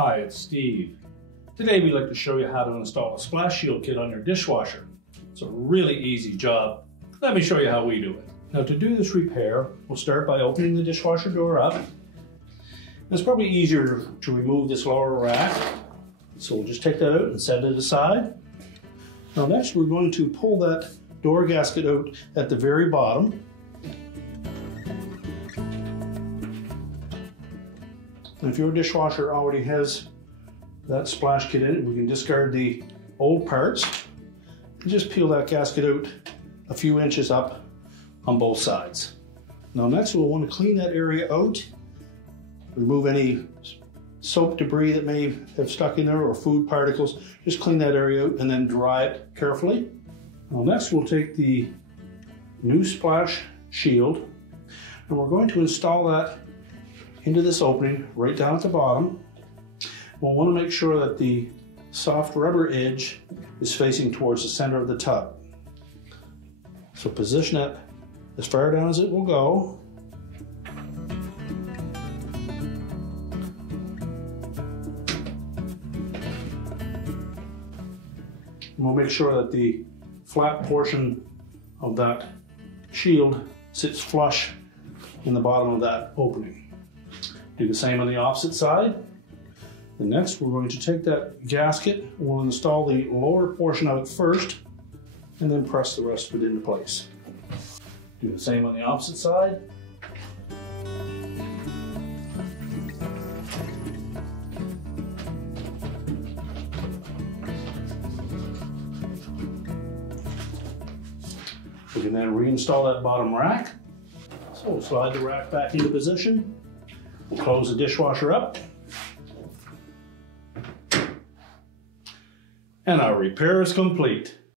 Hi, it's Steve. Today we'd like to show you how to install a splash shield kit on your dishwasher. It's a really easy job. Let me show you how we do it. Now to do this repair, we'll start by opening the dishwasher door up. It's probably easier to remove this lower rack. So we'll just take that out and set it aside. Now next we're going to pull that door gasket out at the very bottom. And if your dishwasher already has that splash kit in it, we can discard the old parts and just peel that gasket out a few inches up on both sides. Now next we'll want to clean that area out, remove any soap debris that may have stuck in there or food particles. Just clean that area out and then dry it carefully. Now next we'll take the new splash shield and we're going to install that into this opening right down at the bottom. We'll want to make sure that the soft rubber edge is facing towards the center of the tub. So position it as far down as it will go. And we'll make sure that the flat portion of that shield sits flush in the bottom of that opening. Do the same on the opposite side. And next we're going to take that gasket, we'll install the lower portion of it first, and then press the rest of it into place. Do the same on the opposite side. We can then reinstall that bottom rack. So we'll slide the rack back into position. We'll close the dishwasher up. And our repair is complete.